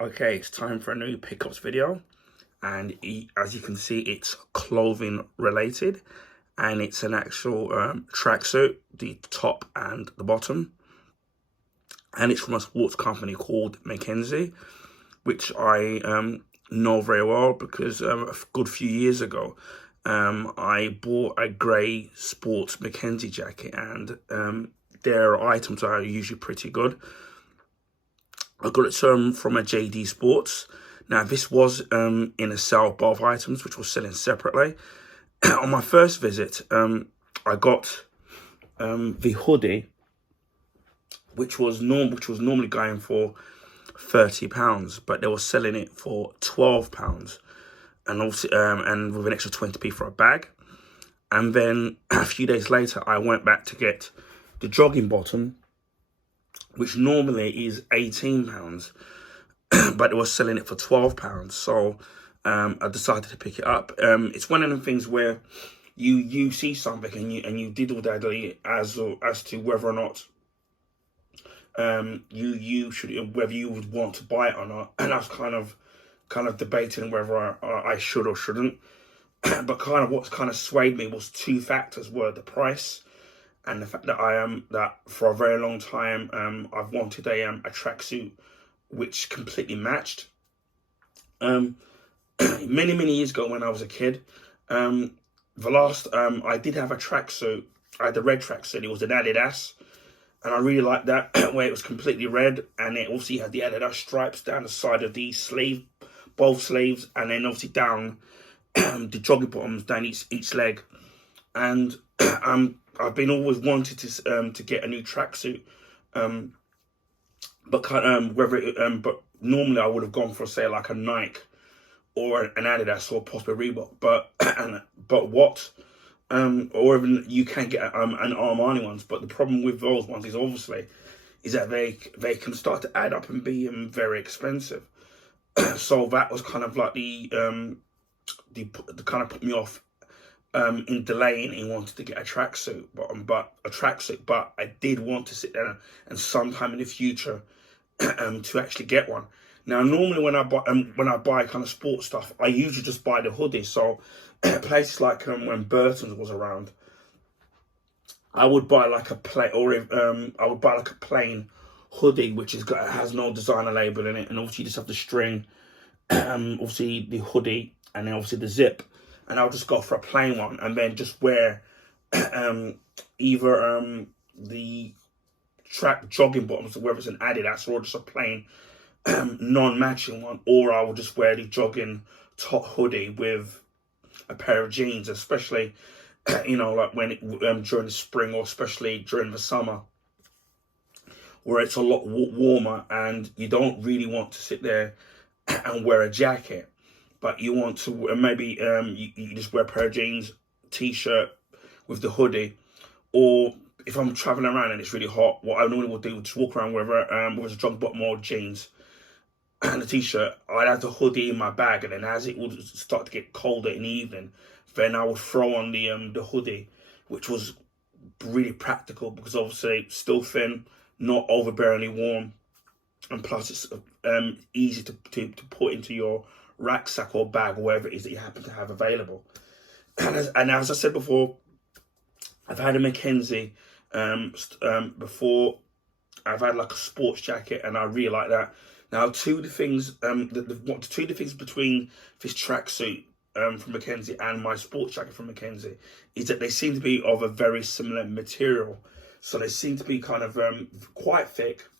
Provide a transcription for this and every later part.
Okay, it's time for a new pickups video, and as you can see, it's clothing related, and it's an actual tracksuit, the top and the bottom, and it's from a sports company called McKenzie, which I know very well because a good few years ago, I bought a grey sports McKenzie jacket, and their items are usually pretty good. I got it from a JD Sports. Now, this was in a sale, both items, which was selling separately. On my first visit, I got the hoodie, which was normally going for £30, but they were selling it for £12, and also and with an extra 20p for a bag. And then a few days later, I went back to get the jogging bottom, which normally is £18, but they were selling it for £12. So I decided to pick it up. It's one of the things where you see something and you diddle daddle as to whether or not you should, whether you would want to buy it or not. And I was kind of debating whether I should or shouldn't. But what swayed me was two factors: were the price, and the fact that that for a very long time I've wanted a tracksuit which completely matched. Many years ago when I was a kid, the last I did have a tracksuit. I had the red tracksuit. It was an Adidas, and I really liked that where it was completely red, and it also had the Adidas stripes down the side of the sleeve, both sleeves, and then obviously down the jogging bottoms down each leg. And I've been always wanted to get a new tracksuit, but but normally I would have gone for, say, like a Nike or an Adidas or possibly Reebok, or even you can get an Armani ones. But the problem with those ones is obviously that they can start to add up and be very expensive. So that was kind of like the kind of put me off in delaying in wanting to get a tracksuit, but I did want to sit down and sometime in the future to actually get one. Now, normally when I buy kind of sports stuff, I usually just buy the hoodie. So places like when Burton's was around, I would buy like a plain hoodie which has no designer label in it, and obviously you just have the string, obviously the hoodie, and then obviously the zip. And I'll just go for a plain one, and then just wear either the track jogging bottoms, whether it's an Adidas or just a plain non-matching one, or I will just wear the jogging top hoodie with a pair of jeans, especially like when during the spring, or especially during the summer, where it's a lot warmer and you don't really want to sit there and wear a jacket. But you want to maybe you just wear a pair of jeans, t-shirt with the hoodie, or if I'm traveling around and it's really hot, what I normally would do is just walk around with a jog bottom or jeans and a t-shirt. I'd have the hoodie in my bag, and then as it would start to get colder in the evening, then I would throw on the hoodie, which was really practical because obviously it's still thin, not overbearingly warm, and plus it's easy to put into your rucksack or bag or wherever it is that you happen to have available. And as I said before, I've had a McKenzie before. I've had like a sports jacket, and I really like that. Now, two of the things between this tracksuit from McKenzie and my sports jacket from McKenzie is that they seem to be of a very similar material. So they seem to be kind of quite thick,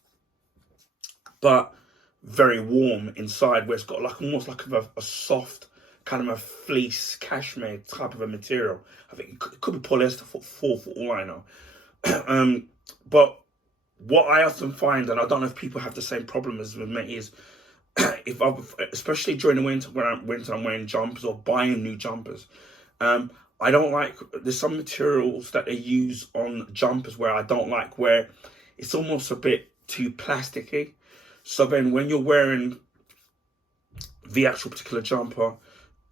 but very warm inside, where it's got like almost like a soft kind of a fleece cashmere type of a material. I think it could be polyester for all I know. But what I often find, and I don't know if people have the same problem as with me, is especially during the winter when I'm wearing jumpers or buying new jumpers, I don't like, there's some materials that they use on jumpers where I don't like, where it's almost a bit too plasticky. So then when you're wearing the actual particular jumper,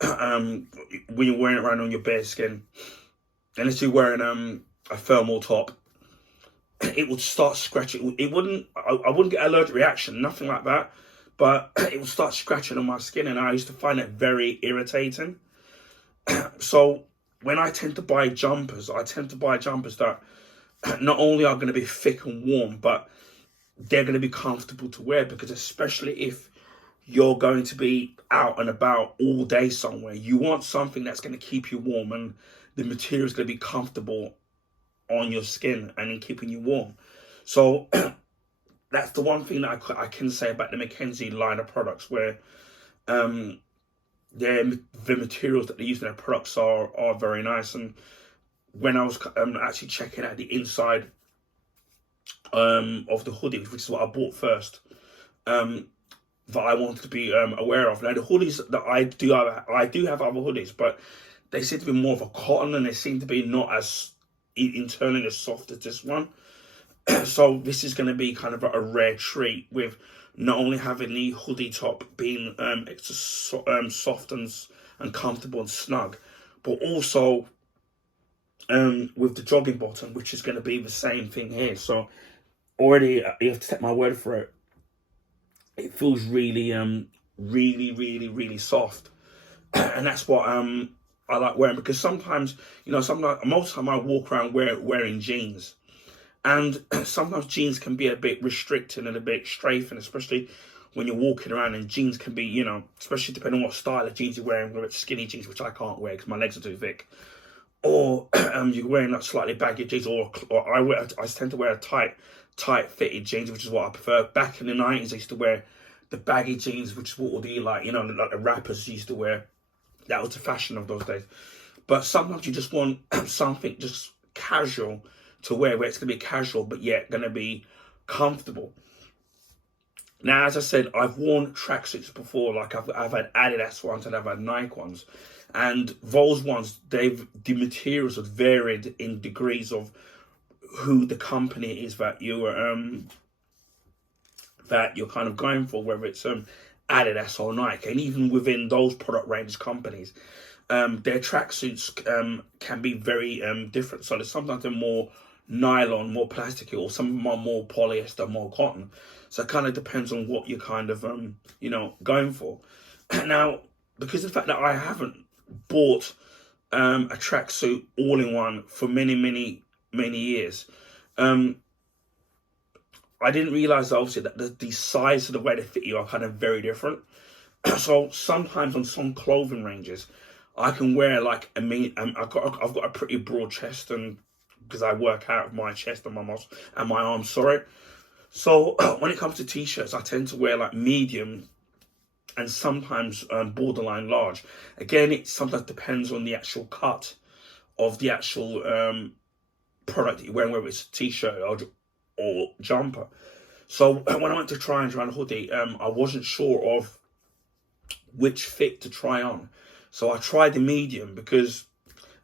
when you're wearing it around on your bare skin, unless you're wearing a thermal top, it would start scratching. I wouldn't get an allergic reaction, nothing like that. but it would start scratching on my skin, and I used to find it very irritating. So when I tend to buy jumpers, I tend to buy jumpers that not only are going to be thick and warm, but they're going to be comfortable to wear, because especially if you're going to be out and about all day somewhere, you want something that's going to keep you warm, and the material is going to be comfortable on your skin and in keeping you warm. So that's the one thing that I can say about the McKenzie line of products, where the materials that they use in their products are very nice. And when I was actually checking out the inside of the hoodie, which is what I bought first, that I wanted to be aware of. Now, the hoodies that I do have other hoodies, but they seem to be more of a cotton, and they seem to be not as internally as soft as this one. So this is going to be kind of a rare treat, with not only having the hoodie top being extra soft and comfortable and snug, but also with the jogging bottom, which is going to be the same thing here. So already, you have to take my word for it, it feels really, really soft. And that's what I like wearing, because sometimes, most of the time I walk around wearing jeans. And sometimes jeans can be a bit restricting and a bit strafing, especially when you're walking around, and jeans can be, especially depending on what style of jeans you're wearing, whether it's skinny jeans, which I can't wear because my legs are too thick, or you're wearing like slightly baggy jeans, or I tend to wear a tight fitted jeans, which is what I prefer. Back in the 90s, I used to wear the baggy jeans, which is what all the like the rappers used to wear. That was the fashion of those days. But sometimes you just want something just casual to wear, where it's going to be casual, but yet going to be comfortable. Now, as I said, I've worn tracksuits before. Like I've had Adidas ones and I've had Nike ones. And those ones, the materials have varied in degrees of who the company is that you're kind of going for, whether it's Adidas or Nike. And even within those product range companies, their tracksuits can be very different. So sometimes they're more nylon, more plasticky, or some of them are more polyester, more cotton. So it kind of depends on what you're kind of going for. Now, because of the fact that I haven't bought a tracksuit all-in-one for many years, I didn't realize obviously that the size of the way they fit you are kind of very different. So sometimes on some clothing ranges, I can wear like I've got a pretty broad chest, and because I work out of my chest and my muscles and my arms, sorry. So when it comes to t-shirts, I tend to wear like medium and sometimes borderline large. Again, it sometimes depends on the actual cut of the actual product that you're wearing, whether it's a t-shirt or jumper. So when I went to try a hoodie, I wasn't sure of which fit to try on. So I tried the medium, because,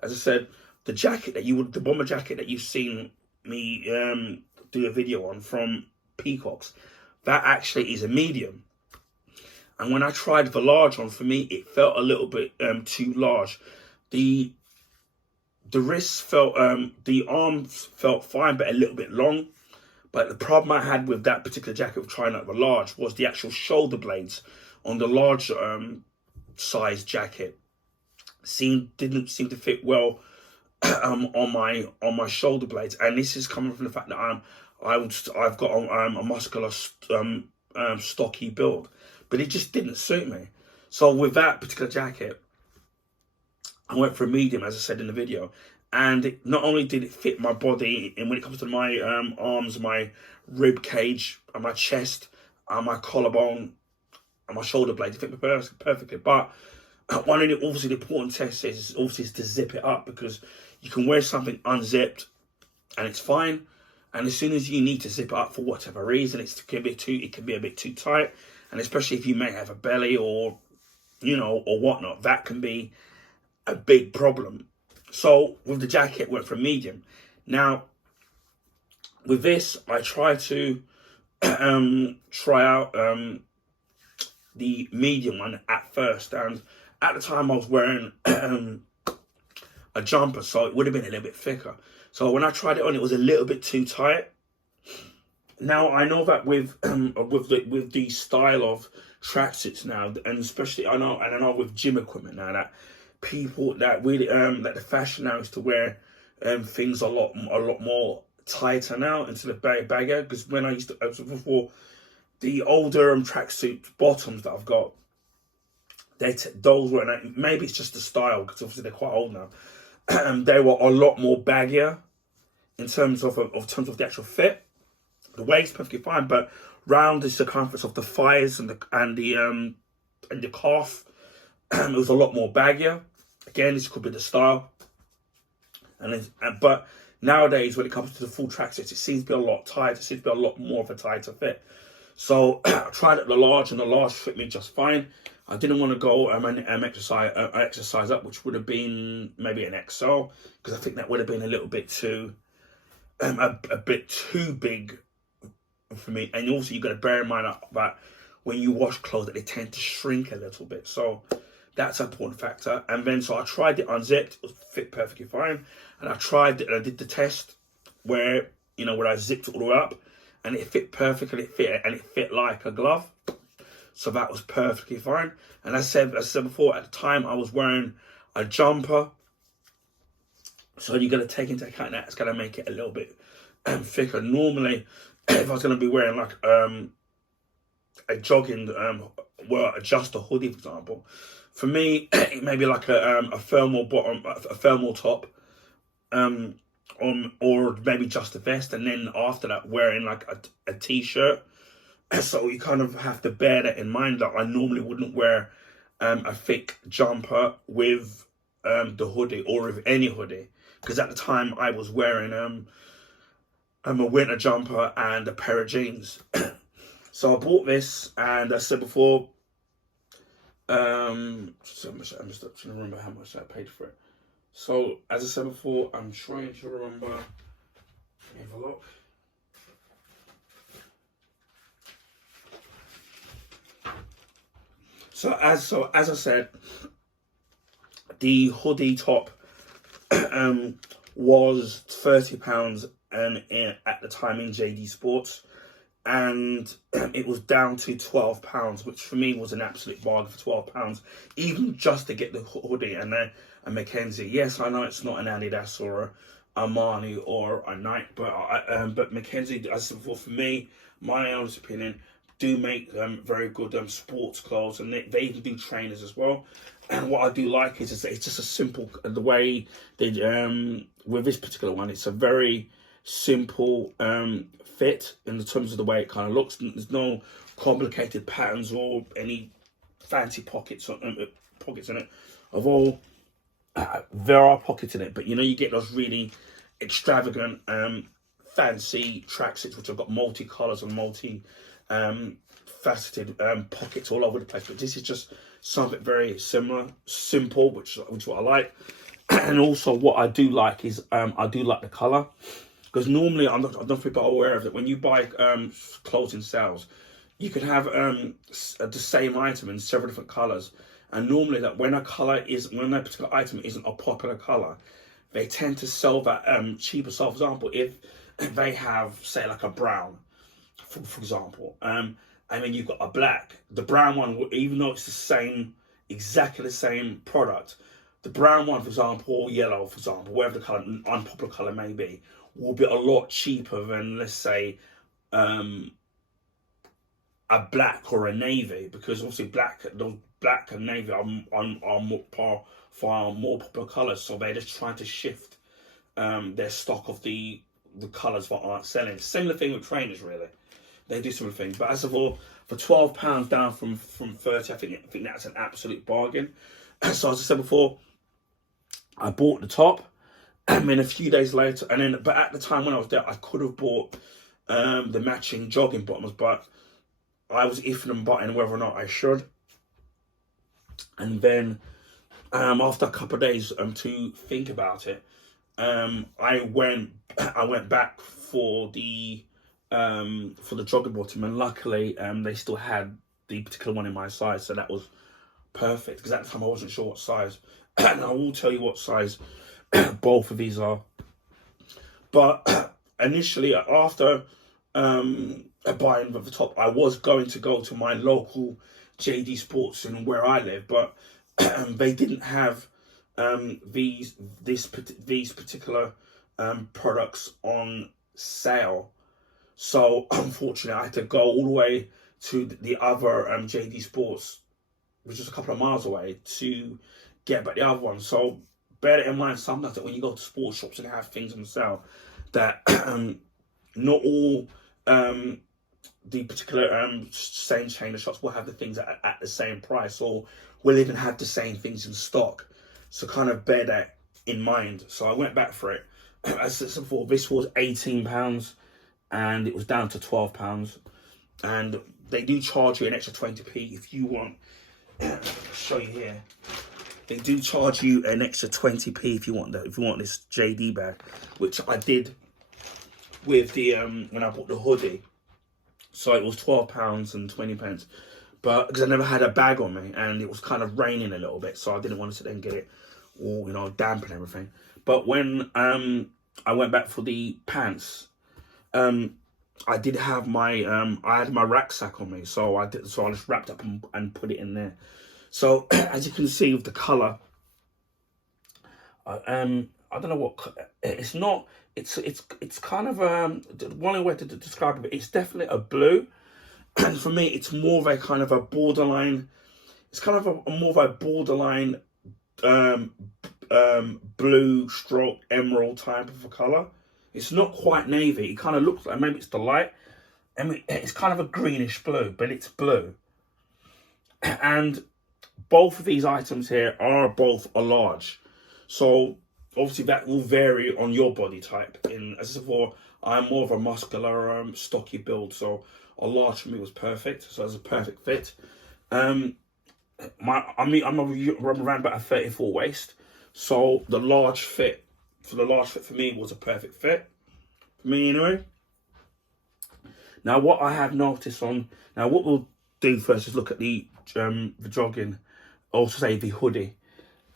as I said, the bomber jacket that you've seen me do a video on from Peacocks, that actually is a medium. And when I tried the large on, for me, it felt a little bit too large. The wrists felt, the arms felt fine, but a little bit long. But the problem I had with that particular jacket of trying out the large was the actual shoulder blades on the large size jacket didn't seem to fit well on my shoulder blades. And this is coming from the fact that I've got a muscular stocky build, but it just didn't suit me. So with that particular jacket, I went for a medium, as I said in the video. And not only did it fit my body, and when it comes to my arms, my rib cage, and my chest, and my collarbone, and my shoulder blades, it fit me perfectly. But one of the important tests is to zip it up, because you can wear something unzipped and it's fine. And as soon as you need to zip it up for whatever reason, it can be a bit too tight. And especially if you may have a belly or whatnot, that can be a big problem. So with the jacket, went for medium. Now, with this, I tried to try out the medium one at first. And at the time, I was wearing a jumper, so it would have been a little bit thicker. So when I tried it on, it was a little bit too tight. Now I know that with the style of tracksuits now, and especially I know with gym equipment now, that people that really that the fashion now is to wear things a lot more tighter now instead of baggier. Because when I used to before, the older tracksuit bottoms that I've got, those were, maybe it's just the style because obviously they're quite old now. They were a lot more baggier in terms of the actual fit. The waist perfectly fine, but round the circumference of the thighs and the calf, it was a lot more baggier. Again, this could be the style, but nowadays when it comes to the full tracksuits, it seems to be a lot tighter. It seems to be a lot more of a tighter fit. So I tried it the large, and the large fit me just fine. I didn't want to go exercise up, which would have been maybe an XL, because I think that would have been a little bit too a bit too big for me. And also you got to bear in mind that when you wash clothes, that they tend to shrink a little bit. So that's an important factor. And then so I tried it unzipped, it fit perfectly fine. And I did the test where where I zipped it all the way up, and it fit perfectly. It fit like a glove. So that was perfectly fine. And as I said before, at the time I was wearing a jumper. So you got to take into account that it's going to make it a little bit thicker. Normally, if I was going to be wearing like a jogging, just a hoodie, for example, for me, it may be like a thermal bottom, a thermal top, or maybe just a vest, and then after that, wearing like a t-shirt. So you kind of have to bear that in mind, that I normally wouldn't wear a thick jumper with the hoodie, or with any hoodie, because at the time I was wearing a winter jumper and a pair of jeans. So I bought this, and I said before, I'm just trying to remember how much I paid for it. So as I said before, I'm trying to remember. Have a look. So as I said, the hoodie top was £30, and at the time in JD Sports, and it was down to £12, which for me was an absolute bargain for £12, even just to get the hoodie and a McKenzie. Yes, I know it's not an Adidas or a Armani or a Nike, but McKenzie, as I said before, for me, my honest opinion, do make very good sports clothes, and they even do trainers as well. And what I do like is that it's just a simple, the way they with this particular one, it's a very simple fit in the terms of the way it kind of looks. There's no complicated patterns or any fancy pockets in it. Although there are pockets in it, but you get those really extravagant fancy tracksuits which have got multi-colours and faceted pockets all over the place. But this is just something very simple, which is what I like. And also what I do like is I do like the colour, because normally I don't know if people are aware of it. When you buy clothes in sales, you can have the same item in several different colours, and normally that when a particular item isn't a popular colour, they tend to sell that cheaper. So, for example, if they have, say, like a brown, for example, and then you've got a black, the brown one, even though it's exactly the same product, the brown one, for example, or yellow, for example, whatever the colour, unpopular colour may be, will be a lot cheaper than, let's say, a black or a navy, because obviously black and navy are far more popular colours, so they're just trying to shift their stock of the colours that aren't selling. Similar thing with trainers, really. They do similar things, but as of all, for £12 down from 30, I think that's an absolute bargain. So as I said before, I bought the top, and then a few days later, but at the time when I was there, I could have bought the matching jogging bottoms, but I was iffing and butting whether or not I should. And then after a couple of days to think about it, I went back for the jogging bottom, and luckily they still had the particular one in my size, so that was perfect, because at the time I wasn't sure what size. And I will tell you what size both of these are. But initially, after buying at the top. I was going to go to my local JD Sports in where I live, but they didn't have these particular products on sale. So unfortunately, I had to go all the way to the other JD Sports, which is a couple of miles away, to get back the other one. So bear it in mind sometimes that when you go to sports shops and have things on sale, that not all the particular same chain of shops will have the things at the same price, or will even have the same things in stock. So kind of bear that in mind. So I went back for it. As I said before, this was £18 and it was down to £12. And they do charge you an extra 20p if you want. I'll show you here. They do charge you an extra 20p if you want that. If you want this JD bag, which I did with the when I bought the hoodie. So it was £12.20, but because I never had a bag on me and it was kind of raining a little bit, so I didn't want to then get it all, you know, damp and everything. But when I went back for the pants, I did have my I had my rucksack on me, so I just wrapped up and put it in there. So as you can see with the color, I don't know what it's not. It's kind of one way to describe it. It's definitely a blue, and for me, it's more of a kind of a borderline. It's kind of a more of a borderline blue stroke emerald type of a color. It's not quite navy. It kind of looks like maybe it's the light. I mean, it's kind of a greenish blue, but it's blue. And both of these items here are both a large. So obviously that will vary on your body type. As I said before, I'm more of a muscular, stocky build, so a large for me was perfect. So it's a perfect fit. I'm around about a 34 waist, so the large fit for me was a perfect fit for me anyway. Now what I have noticed what we'll do first is look at the jogging, also say the hoodie,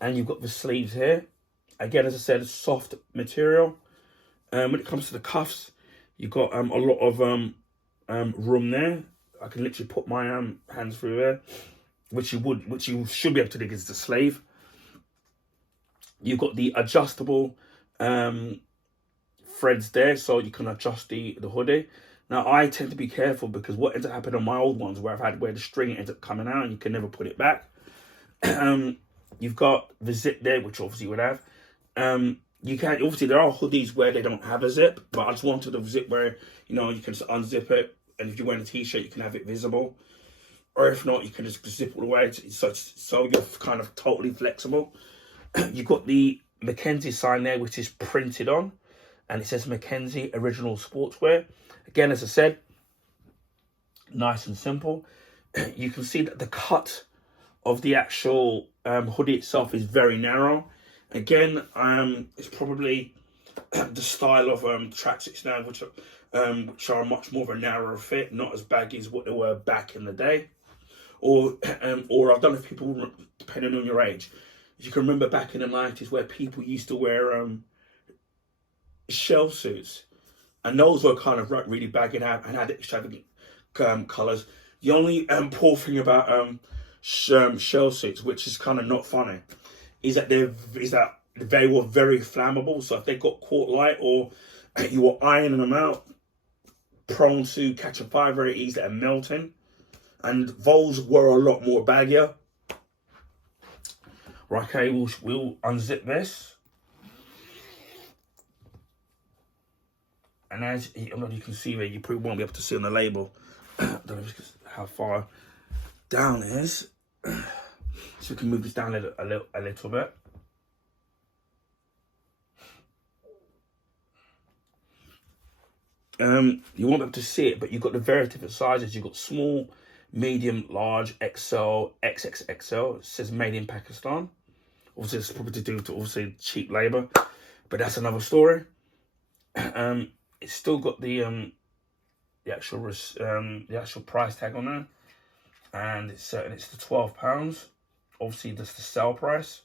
and you've got the sleeves here. Again, as I said, soft material. When it comes to the cuffs, you've got a lot of room there. I can literally put my hands through there, which you should be able to dig as the sleeve. You've got the adjustable threads there, so you can adjust the hoodie. Now I tend to be careful because what ends up happening on my old ones where the string ends up coming out and you can never put it back. You've got the zip there, which obviously you would have. You can obviously there are hoodies where they don't have a zip, but I just wanted a zip where you can just unzip it, and if you're wearing a t-shirt, you can have it visible, or if not, you can just zip it away. So you're kind of totally flexible. You've got the McKenzie sign there, which is printed on, and it says McKenzie Original Sportswear. Again, as I said, nice and simple. You can see that the cut of the actual hoodie itself is very narrow. Again, it's probably the style of tracksuits now, which are much more of a narrow fit, not as baggy as what they were back in the day. Or I don't know if people, depending on your age, if you can remember back in the 90s where people used to wear shell suits, and those were kind of really baggy and had extravagant colours. The only poor thing about shell suits, which is kind of not funny, is that they were very flammable. So if they got caught light or you were ironing them out, prone to catching fire very easily and melting. And those were a lot more baggier. Right, okay, we'll unzip this. And as you can see there, you probably won't be able to see on the label. I don't know how far down it is. So we can move this down a little bit. You won't be able to see it, but you've got the various different sizes. You've got small, medium, large, XL, XXXL. It says made in Pakistan. Obviously, it's probably to do with obviously cheap labour, but that's another story. It's still got the actual price tag on there, and it's the £12. Obviously, that's the sale price.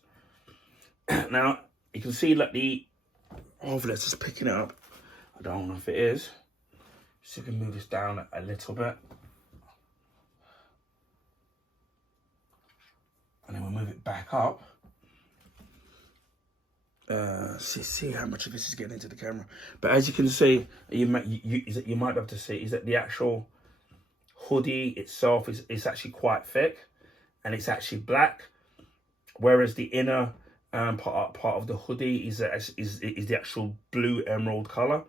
Now you can see like let's just picking it up. I don't know if it is. So you can move this down a little bit. And then we'll move it back up. See how much of this is getting into the camera. But as you can see, you might be able to see, is that the actual hoodie itself is actually quite thick, and it's actually black, whereas the inner part of the hoodie is the actual blue emerald color.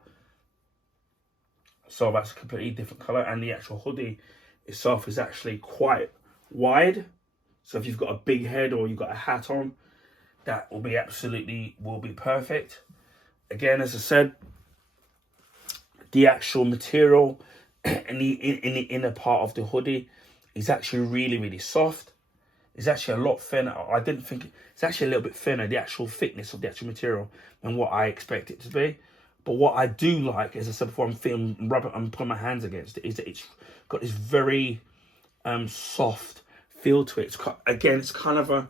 So that's a completely different color, and the actual hoodie itself is actually quite wide. So if you've got a big head or you've got a hat on, that will be perfect. Again, as I said, the actual material in the inner part of the hoodie is actually really soft. It's actually a lot thinner. I didn't think it's actually a little bit thinner, the actual thickness of the actual material, than what I expect it to be. But what I do like, as I said before, I'm putting my hands against it, is that it's got this very soft feel to it. It's kind of a,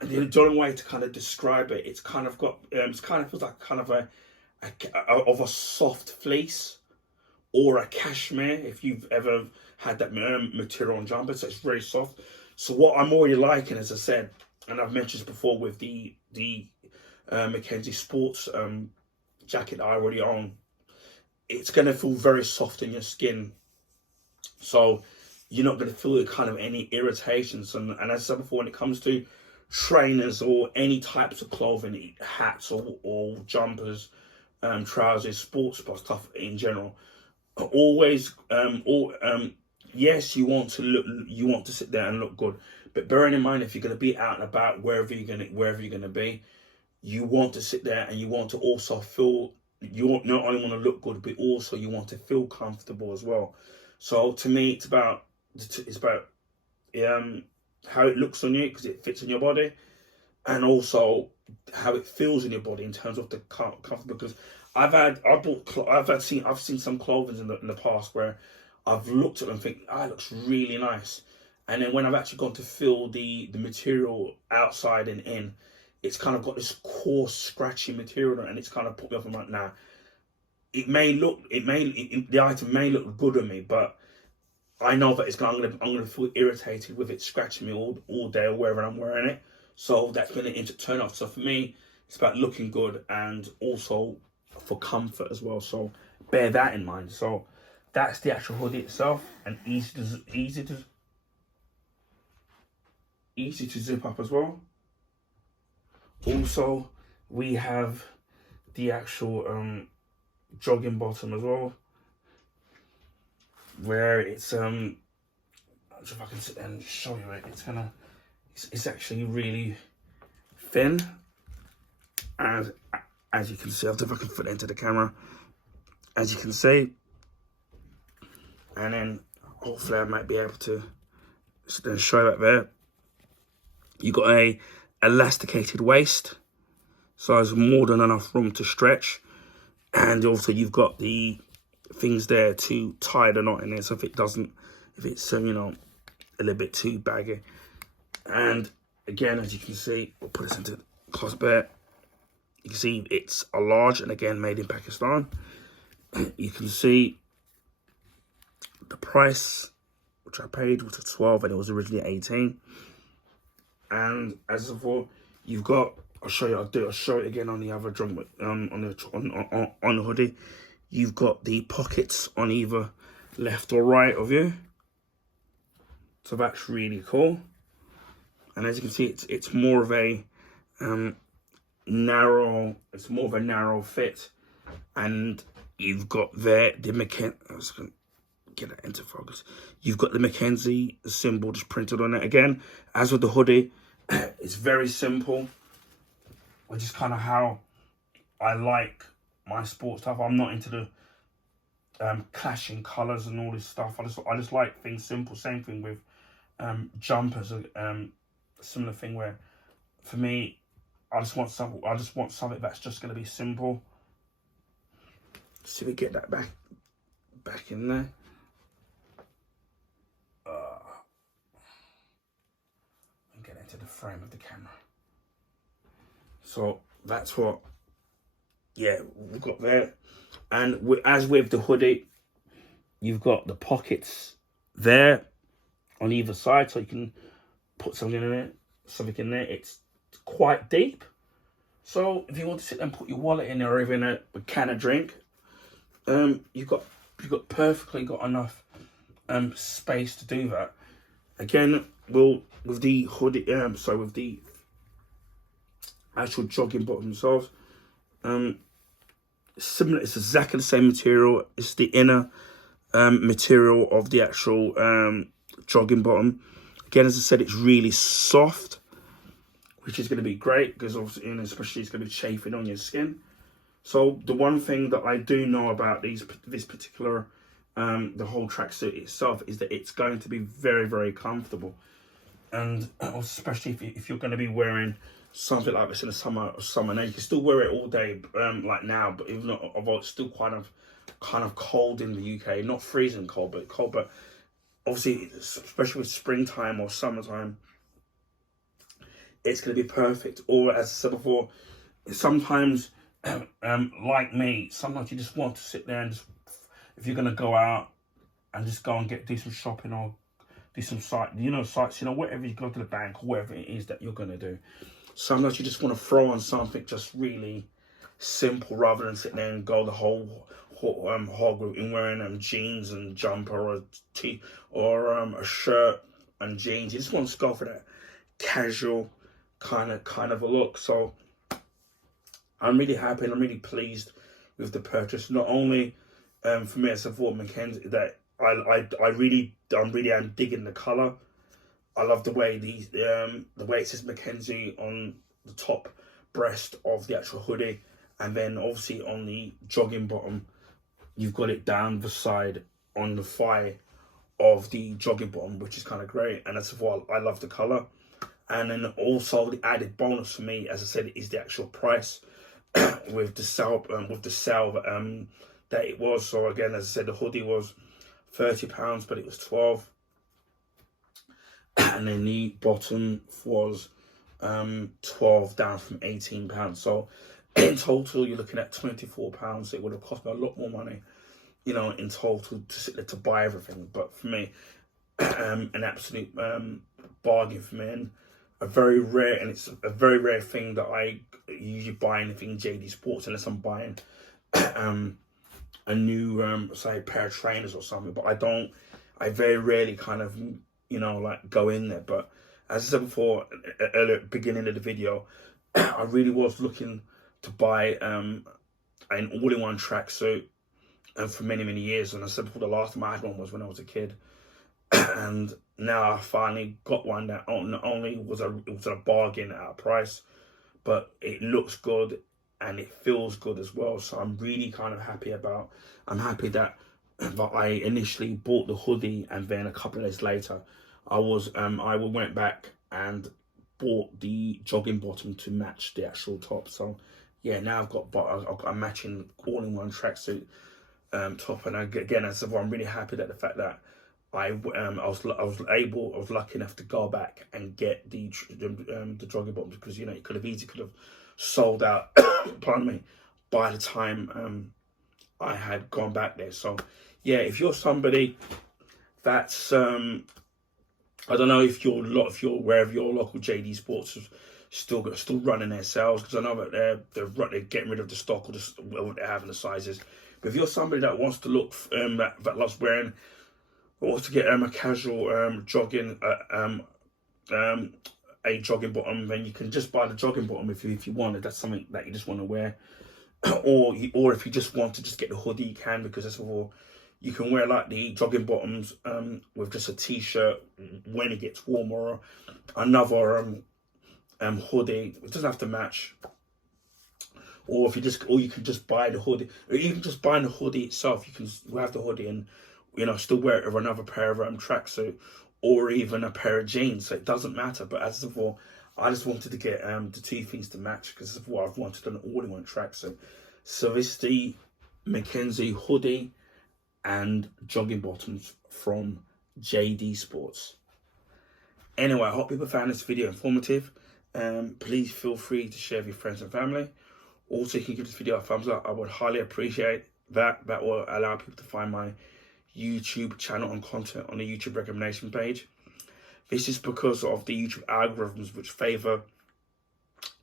the only way to kind of describe it, it's kind of got feels like kind of a soft fleece or a cashmere, if you've ever had that material on jumpers. So it's very soft. So what I'm already liking, as I said, and I've mentioned this before with the McKenzie sports jacket I already own, it's going to feel very soft in your skin. So you're not going to feel kind of any irritations. And as I said before, when it comes to trainers or any types of clothing, hats or jumpers, trousers, sports stuff in general, always yes, you want to sit there and look good, but bearing in mind, if you're going to be out and about, wherever you're going to be, you want to sit there and you want to also feel, you not only want to look good, but also you want to feel comfortable as well. So to me, it's about how it looks on you, because it fits on your body, and also how it feels in your body in terms of the comfort. Because I've seen some clothing in the past where I've looked at them and think, it looks really nice, and then when I've actually gone to feel the material outside and in, it's kind of got this coarse, scratchy material, and it's kind of put me off. I'm like, nah. The item may look good on me, but I know that I'm gonna feel irritated with it scratching me all day or wherever I'm wearing it. So that's gonna turn off. So for me, it's about looking good and also for comfort as well. So bear that in mind. So that's the actual hoodie itself, and easy to zip up as well. Also, we have the actual jogging bottom as well, where it's I don't know if I can sit there and show you it. It's actually really thin, as you can see. I don't know if I can fit it into the camera, as you can see, and then hopefully I might be able to sit there and show it there. You got a elasticated waist, so there's more than enough room to stretch, and also you've got the things there to tie the knot in there, so if it's a little bit too baggy. And again, as you can see, we'll put this into close bear. You can see it's a large, and again made in Pakistan. You can see the price which I paid was 12, and it was originally 18. And as before, you've got, I'll show it again on the other drum, on the hoodie. You've got the pockets on either left or right of you, so that's really cool. And as you can see, it's more of a narrow fit, and you've got there the McKenzie. I was gonna get that into focus. You've got the McKenzie symbol just printed on it. Again, as with the hoodie, it's very simple, which is kind of how I like my sports stuff. I'm not into the clashing colours and all this stuff. I just like things simple. Same thing with jumpers. Similar thing where, for me, I just want something that's just going to be simple. See if we get that back in there. And get into the frame of the camera. So that's what, yeah, we've got there. And as with the hoodie, you've got the pockets there on either side, so you can put something in it, It's quite deep, so if you want to sit and put your wallet in there or even a can of drink, you've got perfectly got enough space to do that. Again, with the hoodie, with the actual jogging bottom themselves, similar. It's exactly the same material. It's the inner material of the actual jogging bottom. Again, as I said, it's really soft, which is going to be great because obviously, and especially it's going to be chafing on your skin. So the one thing that I do know about this particular the whole tracksuit itself is that it's going to be very, very comfortable, and especially if you're going to be wearing something like this in the summer. Now you can still wear it all day, like now, but even though although it's still kind of cold in the UK, not freezing cold, but cold. But obviously, especially with springtime or summertime, it's going to be perfect. Or as I said before, sometimes, like me, sometimes you just want to sit there and just, if you're going to go out and just go and do some shopping or do some sites, whatever, you go to the bank or whatever it is that you're going to do. Sometimes you just want to throw on something just really simple rather than sitting there and go the whole hog in wearing jeans and jumper or a shirt and jeans. You just want to go for that casual kind of a look. So I'm really happy and I'm really pleased with the purchase. Not only for me as a McKenzie, that I'm really am digging the colour. I love the way the way it says McKenzie on the top breast of the actual hoodie, and then obviously on the jogging bottom, you've got it down the side on the thigh of the jogging bottom, which is kind of great. And that's why I love the colour. And then also the added bonus for me, as I said, is the actual price with the sale that it was. So again, as I said, the hoodie was £30, but it was 12. And then the bottom was 12 down from £18. So in total, you're looking at £24. It would have cost me a lot more money, in total to sit there to buy everything. But for me, an absolute bargain for me, and it's a very rare thing that I usually buy anything JD Sports unless I'm buying a new say pair of trainers or something. But I very rarely kind of like go in there. But as I said before, earlier beginning of the video, I really was looking to buy an all-in-one tracksuit, and for many years. And I said before, the last time I had one was when I was a kid, and now I finally got one that not only was a bargain at a price, but it looks good and it feels good as well. So I'm really kind of happy I'm happy that I initially bought the hoodie, and then a couple of days later I went back and bought the jogging bottom to match the actual top. So yeah, now I've got a matching all-in-one tracksuit top. And again, as I said, I'm really happy that the fact that I was lucky enough to go back and get the jogging bottoms, because it could have sold out pardon me, by the time I had gone back there. So yeah, if you're somebody that's I don't know if you're aware of your local JD Sports is still running their sales, because I know that they're getting rid of the stock or what they have in the sizes. But if you're somebody that wants to look that loves wearing, or to get a casual jogging a jogging bottom, then you can just buy the jogging bottom if you want it. That's something that you just want to wear, or if you just want to just get the hoodie, you can, because that's all. You can wear like the jogging bottoms with just a t-shirt when it gets warmer, or another hoodie. It doesn't have to match. Or you can just buy the hoodie, or even just buying the hoodie itself. You can have the hoodie and still wear it with another pair of tracksuit, or even a pair of jeans. So it doesn't matter. But as before, I just wanted to get the two things to match, because that's what I've wanted, an all-in-one tracksuit. So this is the McKenzie hoodie and jogging bottoms from JD Sports. Anyway, I hope people found this video informative. Please feel free to share with your friends and family. Also, you can give this video a thumbs up. I would highly appreciate that. That will allow people to find my YouTube channel and content on the YouTube recommendation page. This is because of the YouTube algorithms, which favour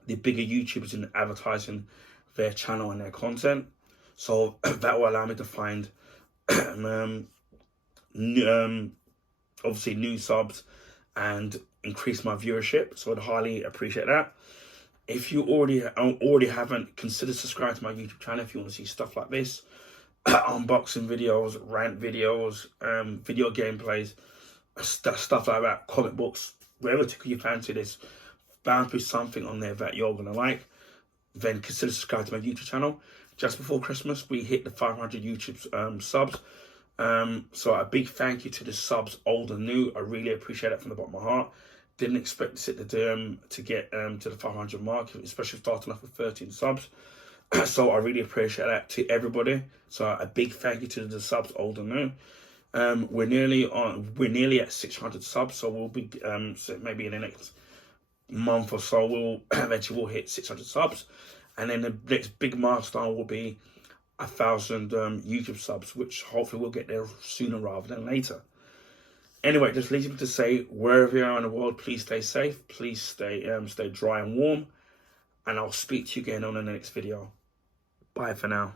the bigger YouTubers in advertising their channel and their content. So that will allow me to find obviously new subs and increase my viewership. So I'd highly appreciate that. If you already haven't, consider subscribing to my YouTube channel if you want to see stuff like this. Unboxing videos, rant videos, video gameplays, stuff like that, comic books, wherever tickle you fancy. There's bound to be something on there that you're going to like. Then consider subscribing to my YouTube channel. Just before Christmas, we hit the 500 YouTube subs. So a big thank you to the subs, old and new. I really appreciate it from the bottom of my heart. Didn't expect to get to the 500 mark, especially starting off with 13 subs. So I really appreciate that to everybody. So a big thank you to the subs, old and new. We're nearly at 600 subs, so we'll be so maybe in the next month or so we'll eventually hit 600 subs, and then the next big milestone will be 1,000 YouTube subs, which hopefully we'll get there sooner rather than later. Anyway, just leaves me to say, wherever you are in the world, please stay safe, please stay dry and warm, and I'll speak to you again on the next video. Bye for now.